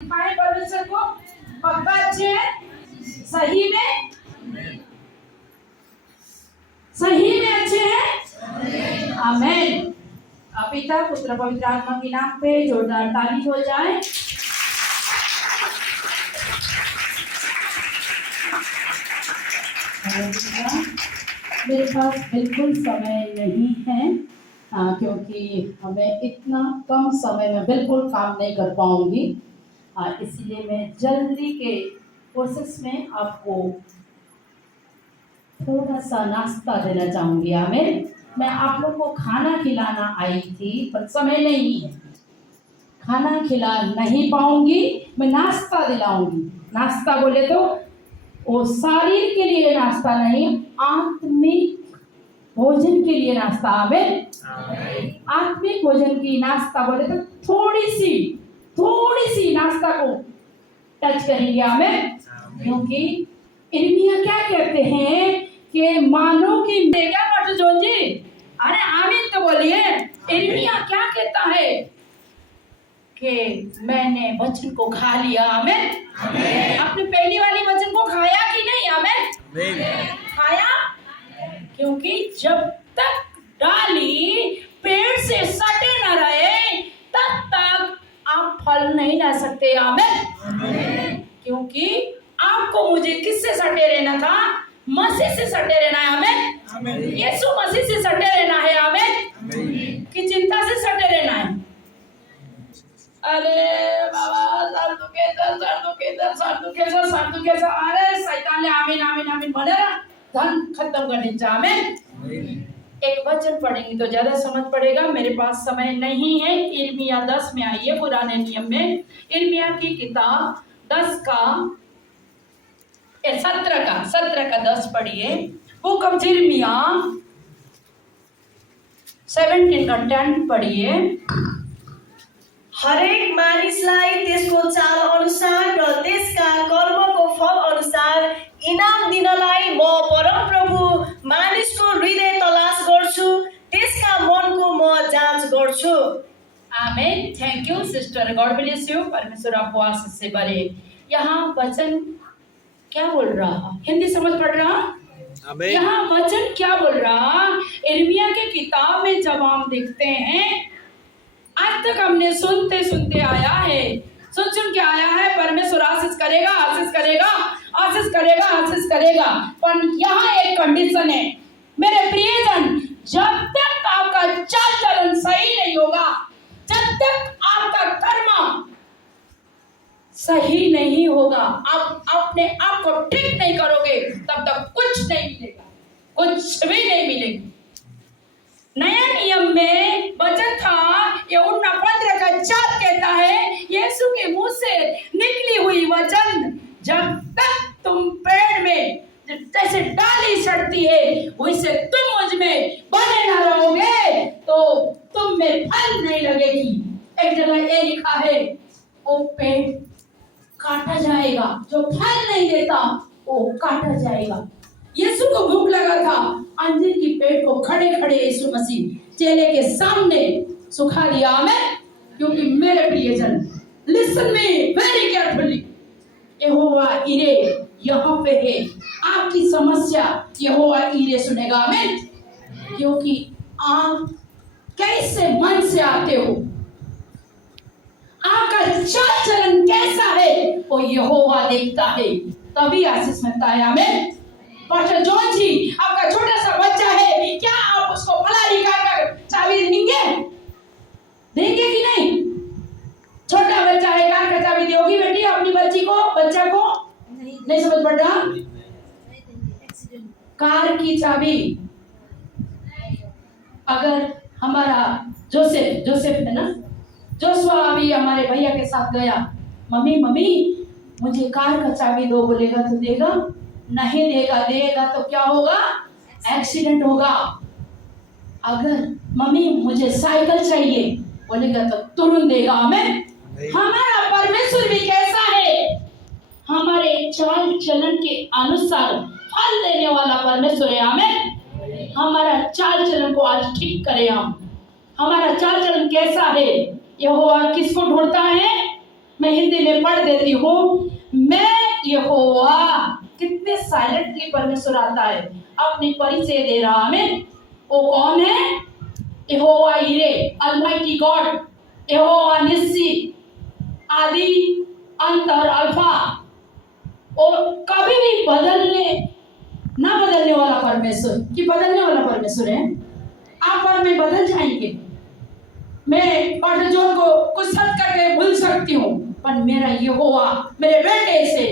पाए परमेश्वर को पक्का अच्छे हैं, सही में अच्छे हैं। आमीन। पिता पुत्र पवित्र आत्मा के नाम पे जोरदार ताली हो जाए। मेरे पास बिल्कुल समय नहीं है क्योंकि हमें इतना कम समय में बिल्कुल काम नहीं कर पाऊंगी, इसलिए मैं जल्दी के प्रोसेस में आपको थोड़ा सा नाश्ता देना चाहूँगी। मैं आप लोग को खाना खिलाना आई थी पर समय नहीं है, खाना खिला नहीं पाऊंगी, मैं नाश्ता दिलाऊंगी। नाश्ता बोले तो वो शरीर के लिए नाश्ता नहीं, आत्मिक भोजन के लिए नाश्ता। आमीन। आत्मिक भोजन की नाश्ता बोले तो थोड़ी सी नाश्ता को टच करेंगे। आमीन। क्योंकि इर्मिया क्या कहते हैं कि मानो कि क्या पाटू जोन जी, अरे आमीन तो बोलिए। इर्मिया क्या कहता है कि मैंने वचन को खा लिया। आमीन। आपने पहली वाली वचन को खाया कि नहीं? आमीन। खाया, क्योंकि जब तक डाली पेड़ से सटे न रहे तब तक आप फल नहीं ला सकते। आमीन। क्योंकि आपको मुझे किससे सटे रहना था? मसीह से सटे रहना है। आमीन। यीशु मसीह से सटे रहना है। आमीन। कि चिंता से सटे रहना है? अरे बाबा सर दुखे अरे शैतान ने आमीन बोले ना, धन खत्म कर दीजिए। आमीन। एक वचन पढ़ेंगे तो ज्यादा समझ पड़ेगा, मेरे पास समय नहीं है। इर्मिया 10 में आइए, पुराने नियम में इर्मिया की किताब 17 का 10 पढ़िए। बुक ऑफ इर्मिया 17 का 10 पढ़िए। हरेक मानिसलाई त्यसको चाल अनुसार र त्यसका कर्मको फल अनुसार इनाम दिनलाई म परमप्रभु मानिसको हृदय तलास गर्छु, त्यसका मनको म जाँच गर्छु। आमीन। Thank you sister, God bless you. परमेश्वर आपको आशीष से भरे। यहाँ वचन क्या बोल रहा? हिंदी समझ पड़ रहा? यहाँ वचन क्या बोल रहा? इर्मिया के किताब में जब हम देखते हैं, आज तक हमने सुनते आया है, सुन के आया है परमेश्वर आशीष करेगा। पर यहाँ एक कंडीशन है मेरे प्रियजन, जब तक आपका चाल चलन सही नहीं होगा, जब तक आपका कर्म सही नहीं होगा, आप अपने आप को ठीक नहीं करोगे, तब तक कुछ नहीं मिलेगा, कुछ भी नहीं मिलेगा। नया नियम में वचन था, यूहन्ना 15 का 4 कहता है, यीशु के मुंह से निकली हुई वचन, जब तक तुम पेड़ में जैसे डाली सड़ती है वैसे तुम मुझ में बने न रहोगे तो तुम में फल नहीं लगेगी। एक जगह ये लिखा है, वो पेड़ काटा जाएगा, जो फल नहीं देता वो काटा जाएगा। यीशु को भूख लगा था, अंजीर की पेड़ को खड़े यीशु मसीह चेले के सामने सुखा दिया। आमीन। क्योंकि मेरे प्रियजन, लिसन मी वेरी केयरफुली, यहोवा इरे यहाँ पे है। आपकी समस्या यहोवा इरे सुनेगा। आमीन। क्योंकि आप कैसे मन से आते हो, आपका चाल चलन कैसा है, वो यहोवा देखता है, तभी आशीष मिलता है। आमीन। पास्टर जॉन जी, आपका छोटा सा बच्चा है, क्या आप उसको फलारी कार चाबी देंगे कि नहीं? छोटा बच्चा है, कार का चाबी दोगी बेटी अपनी बच्चा को? नहीं समझ पड़ रहा? कार की चाबी अगर हमारा जोसेफ है ना, जोशुआ अभी हमारे भैया के साथ गया, मम्मी मुझे कार का चाबी दो, बोलेगा तो देगा? नहीं देगा तो क्या होगा? एक्सीडेंट होगा। अगर मम्मी मुझे साइकिल चाहिए बोलेगा तो तुरंत देगा। हमें हमारा परमेश्वर भी कैसा है, हमारे चाल चलन के अनुसार फल देने वाला परमेश्वर है। हमें हमारा चाल चलन को आज ठीक करें। हमारा चाल चलन कैसा है? यहोवा किसको ढूंढता है? मैं हिंदी में पढ़ देती हूँ। मैं यहोवा, कितने साइलेंटली परमेश्वर आता है, अपनी परिचय दे रहा। हमें वो कौन है? यहोवा यिरे, अलमाइटी गॉड, यहोवा निस्सी, आदि अंत और अल्फा, और कभी भी ना बदलने वाला परमेश्वर। कि बदलने वाला परमेश्वर है? आप और मैं बदल जाएंगे। मैं पाठजोन को कुछ सच करके भूल सकती हूँ, पर मेरा यहोवा मेरे बेटे से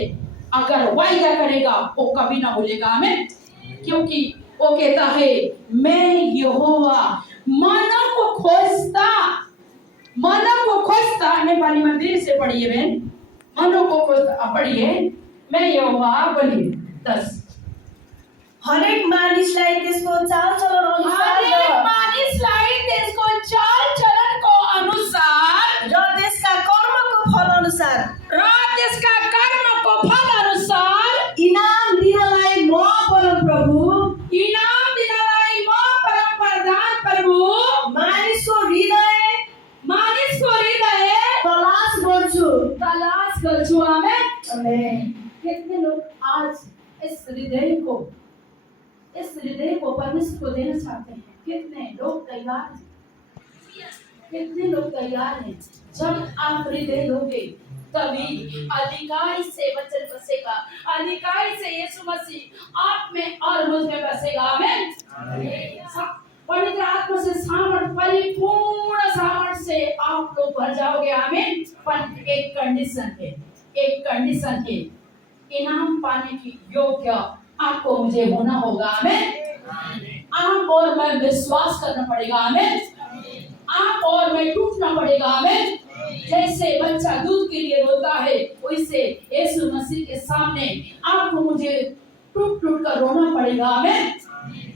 अगर वायदा करेगा वो कभी ना भूलेगा। हमें, क्योंकि वो कहता है मैं यहोवा मानव को खोजता। नेपाली मंदिर से पढ़िए बहन, मानव को खोजता पढ़िए, मैं यहोवा बोलिए 10। हरेक मानिसलाई त्यसको चालचलन अनुसार र त्यसका कर्मको फल अनुसार इनाम दिनलाई म परम प्रभु मानिसको हृदय तलास गर्छु। आमेन। कितने लोग आज इस हृदय को परमेश्वर को देना चाहते हैं? कितने लोग तैयार हैं? जब आप हृदय दोगे तभी अधिकारी से वचन बसेगा, अधिकारी से यीशु मसीह आप में और मुझ में बसेगा। आमेन। पवित्र आत्मा से सामर्थ, परिपूर्ण सामर्थ से आप लोग भर जाओगे। आमेन। पर एक कंडीशन है, इनाम पाने की योग्य आपको मुझे होना होगा। आमेन। आप और मैं विश्वास करना पड़ेगा। आमेन। आप और मैं टूटना पड़ेगा। आमेन। जैसे बच्चा दूध के लिए रोता है, वैसे यीशु मसीह के सामने आपको मुझे टूट कर रोना पड़ेगा। आमेन।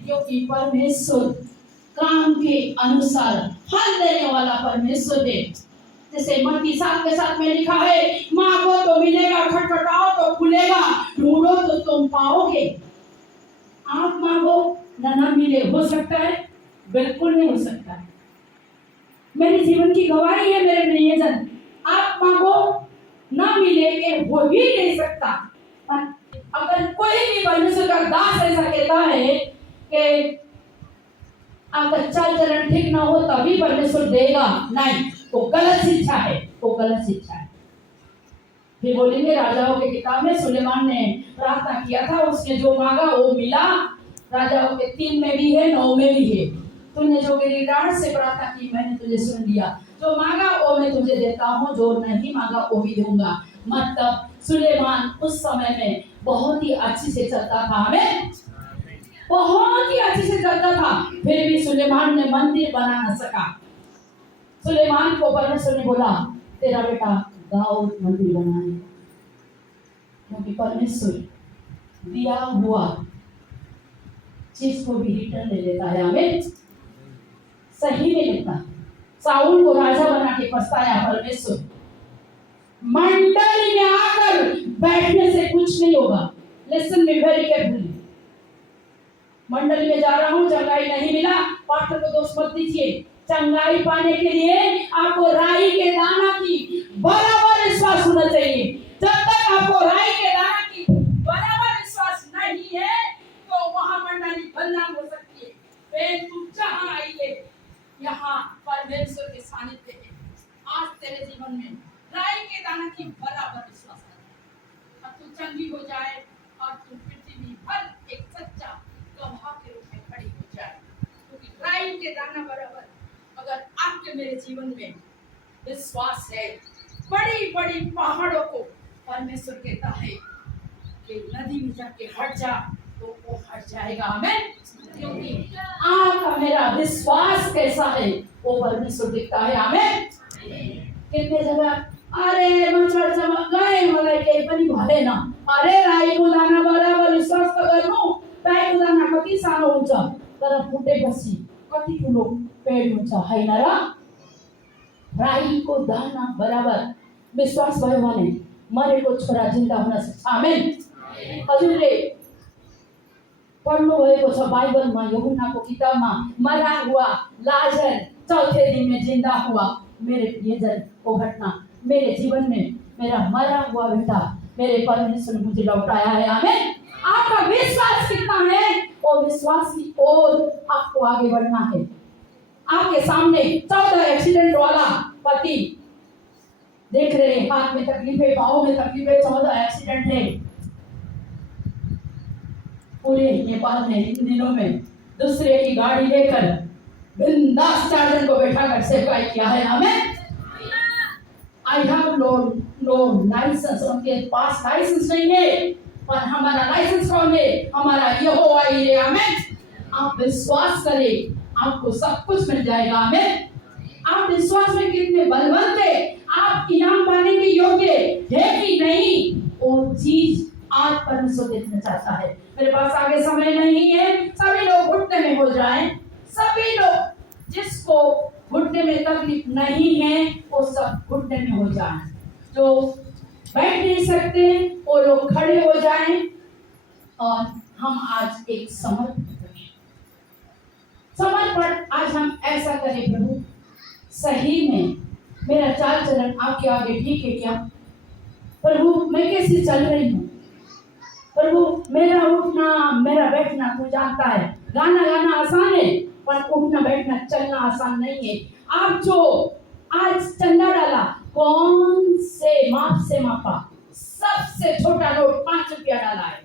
क्योंकि परमेश्वर काम के अनुसार फल देने वाला परमेश्वर है। जैसे मत्ती 7 के 7 में लिखा है, मांगो तो मिलेगा, खटखटाओ तो खुलेगा, ढूंढो तो तुम पाओगे। आप मांगो ना मिले, हो सकता है? बिल्कुल नहीं हो सकता है। मेरे जीवन की गवाही है मेरे प्रियजन, आप मांगो ना मिले, ये हो ही नहीं सकता। अगर कोई भी परमेश्वर का दास ऐसा कहता है कि आपका चाल चलन ठीक ना हो तभी परमेश्वर देगा, नहीं, वो गलत शिक्षा है। फिर बोलेंगे राजाओं की किताब में सुलेमान ने प्रार्थना किया था, उसने जो मांगा वो मिला। राजाओं के 3 में भी है, 9 में भी है। तूने जो मेरी डांट से प्रार्थना की मैंने तुझे सुन लिया, जो मांगा वो मैं तुझे देता हूँ, जो नहीं मांगा वो भी दूंगा। मतलब सुलेमान उस समय में बहुत ही अच्छी से चलता था। हमें बहुत ही अच्छे से चलता था, फिर भी सुलेमान ने मंदिर बना न सका। सुलेमान को परमेश्वर ने बोला तेरा बेटा दाऊद मंदिर बनाए, क्योंकि परमेश्वर दिया हुआ चीज को भी रिटर्न ले लेता है। हमें सही में लेता। साउल को राजा बना के पछताया परमेश्वर। मंडली में आकर बैठने से कुछ नहीं होगा। Listen me very carefully. मंडली में जा रहा हूँ, चंगाई नहीं मिला, पास्टर को दोष मत दीजिए। चंगाई पाने के लिए आपको राई के दाना की बराबर विश्वास होना चाहिए। जब तक आपको राई के दाना की बराबर विश्वास नहीं है तो वहां मंडली बदनाम हो सकती है। फिर तुम जहां आइए, यहाँ परमेश्वर के सानिध्य है। आज तेरे जीवन में राई के दाना की बराबर विश्वास कर, अब तू चंगी हो जाए और तू पृथ्वी पर एक सच्चा गवाह के रूप में खड़ी हो जाए। क्योंकि राई के दाना बराबर अगर आपके मेरे जीवन में विश्वास है, बड़ी बड़ी पहाड़ों को परमेश्वर कहता है कि नदी में जाके हट जा, तो वो हट जाएगा। हमें क्योंकि आपका मेरा विश्वास कैसा है वो परमेश्वर देखता है। हमें कितने जगह अरे मच्छर चमक गए मलाई केही पनि भलेन, अरे राईको दाना बराबर विश्वास त गर्नु, राईको दाना कति सानो हुन्छ तर फुटेपछि कति ठुलो पेड हुन्छ हैन र? राईको दाना बराबर विश्वास भयो भने मरेको छोरा जिन्दा हुन सक्छ। आमेन। हजुरले पढ्नु भएको छ बाइबलमा, यूहन्नाको किताबमा, मरा हुआ लाजर चौथे दिन में जिंदा हुआ। मेरे प्रियजन, वो घटना मेरे जीवन में मेरा मरा हुआ बेटा मेरे परमेश्वर ने मुझे लौटाया है। आमीन। आपका विश्वास कितना है, वो विश्वास की ओर आपको आगे बढ़ना है। आपके सामने 14 एक्सीडेंट वाला पति देख रहे हैं, हाथ में तकलीफें, पाँव में तकलीफें, 14 एक्सीडेंट है पूरे नेपाल में इन दिनों में। दूसरे की गाड़ी लेकर बिंदास 4 जन को बैठा कर सेवकाई किया है। हमें आई हैव नो लाइसेंस, उनके पास लाइसेंस नहीं है, पर हमारा लाइसेंस कौन है? हमारा यहोवा ही है। हमें आप विश्वास करें, आपको सब कुछ मिल जाएगा। हमें आप विश्वास में कितने बलवंत है, आप इनाम पाने के योग्य है कि नहीं, वो चीज आज परमेश्वर देखना चाहता है। मेरे पास आगे समय नहीं है, सभी लोग घुटने में हो जाएं, सभी लोग जिसको घुटने में तकलीफ नहीं है वो सब घुटने में हो जाएं, जो बैठ नहीं सकते वो लोग खड़े हो जाएं। और हम आज एक समर्पण आज हम ऐसा करें, प्रभु सही में मेरा चाल चलन आपके आगे ठीक है क्या? प्रभु मैं कैसे चल रही हूँ? प्रभु मेरा उठना मेरा बैठना तू जानता है। गाना गाना आसान है, पर उठना बैठना चलना आसान नहीं है। आप जो आज चंदा डाला, कौन से माप से मापा? सबसे छोटा नोट 5 रुपया डाला है।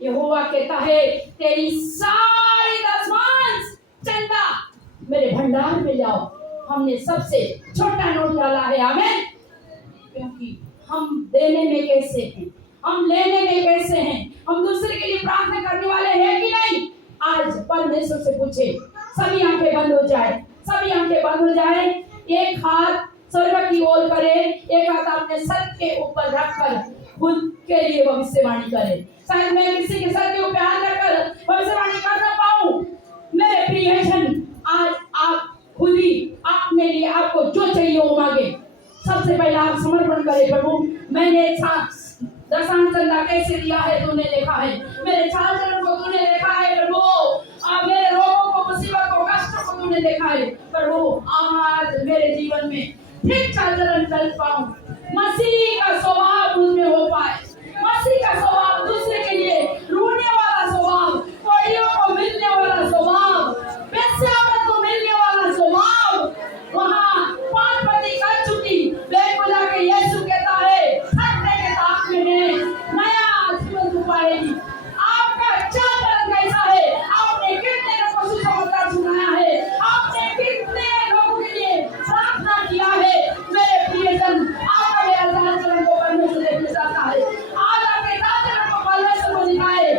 यहोवा कहता है तेरी सारी दसवांश चंदा मेरे भंडार में लाओ। हमने सबसे छोटा नोट डाला है। आमीन। क्योंकि हम देने में कैसे हैं, हम लेने में कैसे हैं, हम दूसरे के लिए प्रार्थना करने वाले हैं कि नहीं? आज परमेश्वर से पूछे, सभी आंखें बंद हो जाए, सभी आंखें बंद हो जाए, एक हाथ स्वर्ग की ओर करे, एक हाथ अपने सर के ऊपर रखकर खुद के लिए भविष्यवाणी करे। शायद मैं किसी के सर के ऊपर हाथ रखकर भविष्यवाणी कर ना पाऊं। मेरे प्रिय जन, आज आप खुद ही अपने लिए आपको जो चाहिए वो मांगे। सबसे पहले आप समर्पण करें, प्रभु मैंने दशांश चंदा कैसे दिया है तूने देखा है, मेरे चाल चलन को तूने देखा है प्रभु, और मेरे रोगों को, मुसीबत को, कष्टों को तूने देखा है प्रभु। आज मेरे जीवन में ठीक चाल चलन चल पाऊं, मसीह का स्वभाव मुझ में हो पाए, मसीह का स्वभाव दूसरे के लिए रोने वाला स्वभाव, कोड़ियों को मिलने वाला स्वभाव, बेस्यावत को मिलने वाला स्वभाव। वहाँ 5 पति कर चुकी बेखुदा के यीशु कहता है थकने के ताक में है, नया जीवन पाएगी। आपका चाल चलन कैसा है? आपने कितने लोगों को सुसमाचार सुनाया है, आपने कितने लोगों के लिए प्रार्थना किया है। मेरे प्रियजन, आपका मेरा चाल चलन को परमेश्वर देखना चाहता है। आज आपके चाल चलन को परमेश्वर को दिखाए।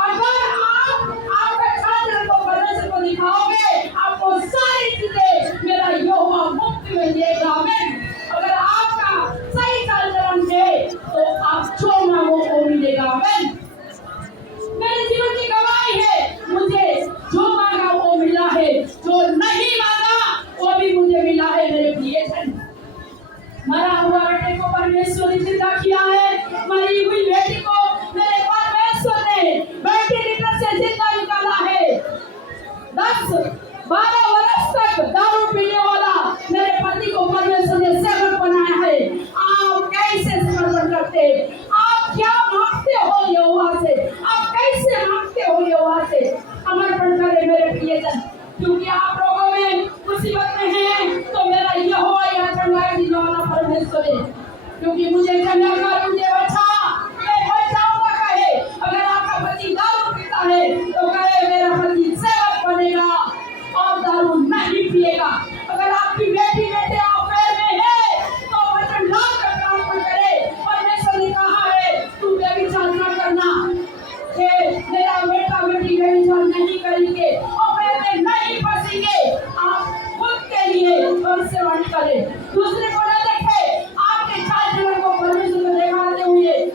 अगर आप आपका चाल चलन को परमेश्वर को दिखाओगे, आपको सारी चीजें मेरा यहोवा मुफ्त में देगा। आमीन। अगर आपका सही चाल चलन है तो आप जो मांगो वो मिलेगा। आमीन। मेरे जीवन की गवाही है, मुझे जो मांगा वो मिला है, जो नहीं मांगा वो भी मुझे मिला है। मेरे प्रियजन, मरा हुआ बेटे को परमेश्वर ने जिंदा किया है, मरी हुई बेटी को मेरे परमेश्वर ने बेटी की तरफ से जिंदा निकाला है। 10-12 वर्ष तक दारू पीने वाला मेरे पति को परमेश्वर ने सेवक बनाया है। आप कैसे समर्पण करते? आप क्या मांगते हो यहोवा से? आप कैसे मांगते हो यहोवा से? समर्पण करें मेरे प्रियजन, क्योंकि आप लोगों में मुसीबत में हैं तो मेरा यहोवा यहाँ चंगाई देने वाला परमेश्वर है। क्योंकि मुझे चंगा कर, मुझे बचा, मैं बच जाऊंगा कहे। अगर आपका पति दारू पीता है तो कहे मेरा पति सेवक बनेगा और दारू नहीं पिएगा। अगर आपकी बेटी बेटे आप पैर में है तो वचन लाकर प्रार्थना करे। परमेश्वर ने कहा है तू व्यभिचार न करना, मेरा बेटा बेटी व्यभिचार नहीं करेंगे और पैर में नहीं फंसेंगे। आप खुद के लिए भविष्यवाणी करें, दूसरे को न देखे। आपके चाल चलन को परमेश्वर को दिखाते हुए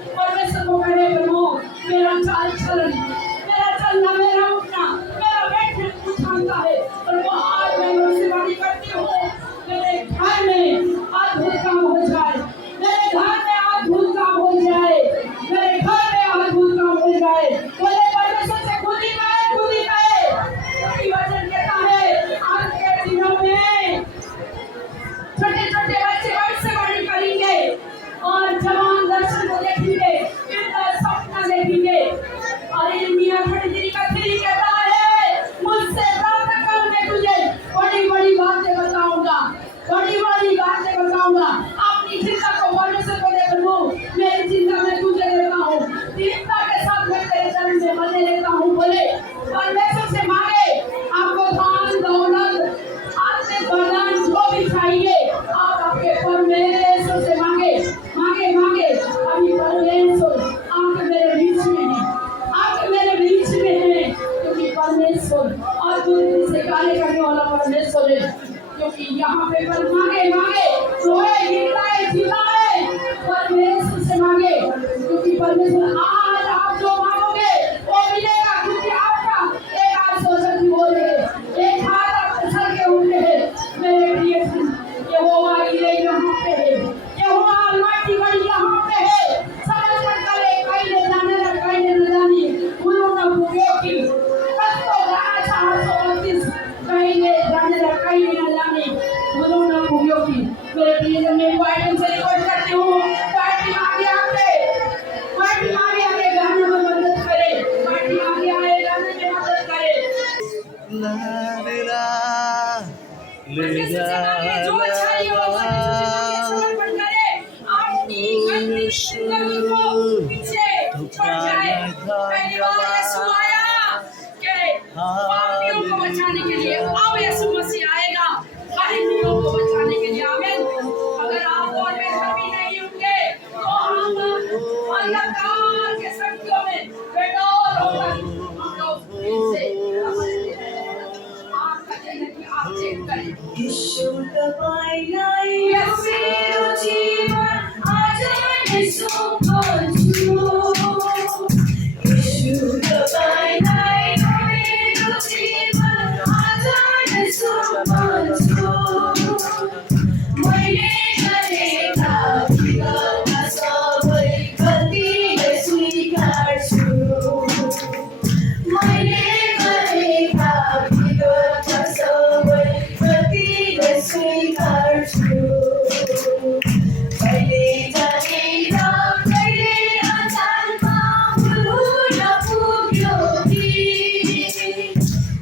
आपकी चिंता को परमेश्वर को दे प्रभु, मेरी चिंता मैं तुझे देता हूँ, दीनता के साथ मैं तेरे चरण में बंधे लेता हूँ। बोले परमेश्वर से मांगे, आपको धन दौलत आत्मिक वरदान जो भी चाहिए आप आपके परमेश्वर से मांगे मांगे मांगे। अभी परमेश्वर आपके मेरे बीच में है, आपके मेरे बीच में है, क्योंकि परमेश्वर और दूर से कार्य करने वाला परमेश्वर है। क्योंकि यहाँ पे पर मांगे मांगे रोए गिराए चिल्लाए, परमेश्वर से मांगे, क्योंकि परमेश्वर आज आप जो मांगोगे वो मिलेगा। क्योंकि आपका एक आज सोचकर की बोल है, एक हाथ आप उछल के उठे हैं मेरे प्रिय सुन, यहोवा ये यहाँ पे है, यहोवा अलमाटी गढ़ यहाँ पे है। समझ कर करे कहीं ले जाने ना कहीं ले जानी, भूलो ना भूलो की कस्तो गाना 438 कहीं ले जाने ना कहीं ले जानी, भूलो ना भूलो की। मेरे प्रिय जन मैं वाइटन से रिकॉर्ड करती हूँ, पार्टी आगे आगे गाने में मदद करे, पार्टी आगे आए गाने में मदद करे। जो अच्छाई हो समर्पण करे, अपनी गंदी जिंदगी को पीछे छोड़ जाए। पहली बार यीशु आया कि पापियों को बचाने के लिए, अब यीशु मसीह आएगा पापियों को बचाने के लिए। आमीन। अगर आप और मैं कभी नहीं होंगे तो हम अंधकार के शक्तियों में बेडौल होकर हम लोग इनसे आपका जिंदगी आप चेक करें। यीशु तपाईँलाई मेरो जीवन आज मैले सुम्पन्छु। यीशु तपाईँलाई मेरो जीवन आज मैले सुम्पन्छु। मैले गरेका विगतका सबै गल्तीलाई स्वीकार्छु। मैले गरेका विगतका सबै गल्तीलाई स्वीकार्छु। मैले जानेर कहिले अजानमा भुल हुन पुग्यो कि,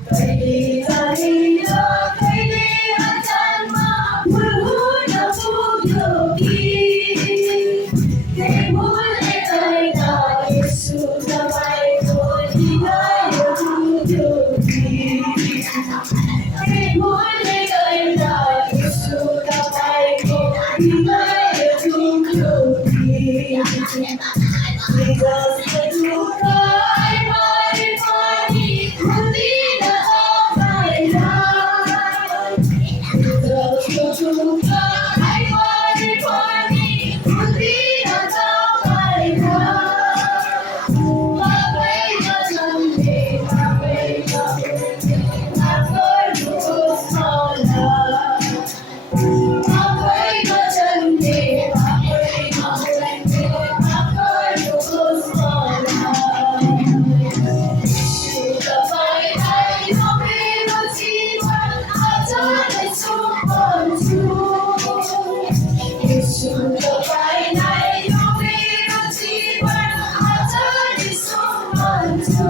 कहिले जानेर कहिले अजानमा भुल हुन पुग्यो कि, त्यही भुलले गर्दा यीशु तपाईँको हृदय बुझ्यो कि, त्यही भुलले गर्दा यीशु तपाईँको हृदय बुझ्यो कि। जस्तो दुःखै परे पनि हुँदिन तपाईँलाई, जस्तो दुःखै परे पनि हुँदिन तपाईँलाई। तपाईँ नजन्मे तपाईँ नहुने माफ गर्नुहोस् मलाई। तपाईँ नजन्मे तपाईँ नहुने माफ गर्नुहोस् मलाई। यीशु तपाईँलाई मेरो जीवन आज नै सुम्पन्छु। यीशु तपाईँलाई मेरो जीवन आज नै सुम्पन्छु।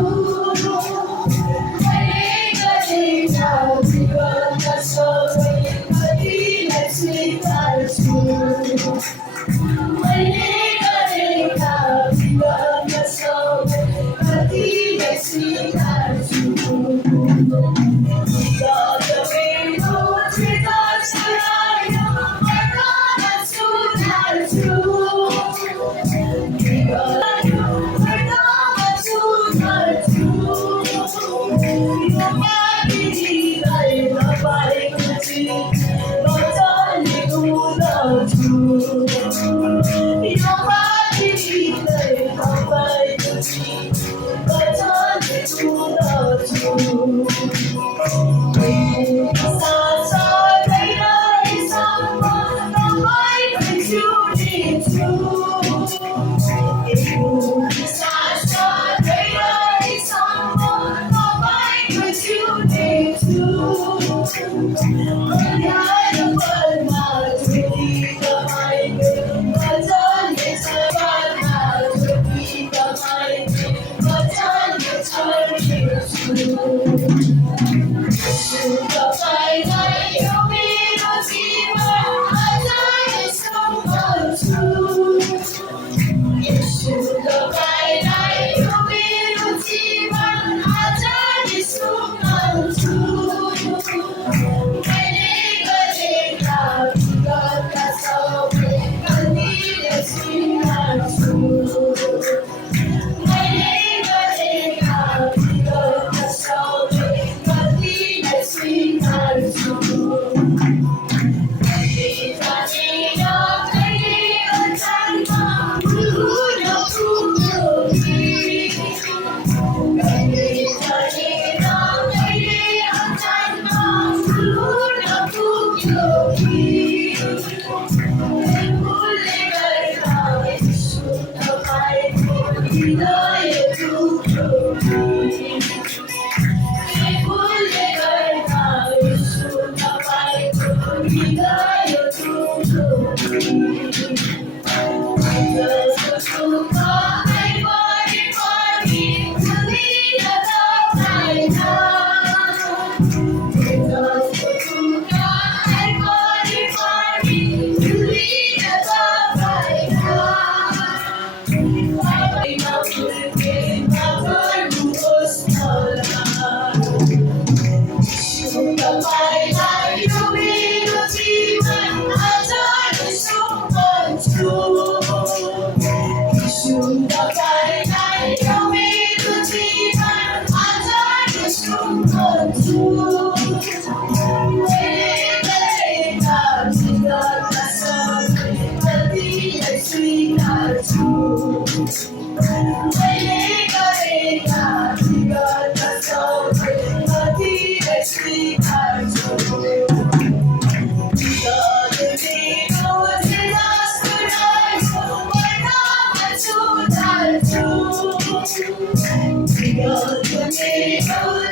मैले गरेका विगतका सबै गल्तीलाई स्वीकार्छु। मैले गरेका विगतका सबै गल्तीलाई स्वीकार्छु। विगत मेरो हृदय सुधार्नु वर्तमान सुधार्छु। विगत वर्तमान सुधार्छु। यो पापी हृदय नपाएको चिज बचाउने कुदछु। यो पापी हृदय नपाएको चिज बचाउने कुदछु। सास गइरहेसम्म तपाईँकै छुनेछु। सास गइरहेसम्म तपाईँकै छुनेछु। अन्याय पलमा ज्योति तपाईँको बचाउने छ। पलमा ज्योति तपाईँको बचाउने छर्नेछु। तपाईँलाई यो मेरो जीवन आज नै सुम्पन्छु। गर्छु यसो तपाईलाई यो मेरो जीवन आजाद सुनाउँछु मैले गरेका विगतका सबै गल्तीले स्वीकार्छु मैले गरेका विगतका सबै गल्तीले स्वीकार्छु तपाईँलाई यो मेरो जीवन आजाद सुनाउँछु तपाईँलाई यो मेरो जीवन आजाद सुनाउँछु मैले गरेका विगतका सबै गल्तीलाई स्वीकार्छु मैले गरेका विगतका सबै गल्तीलाई स्वीकार्छु You're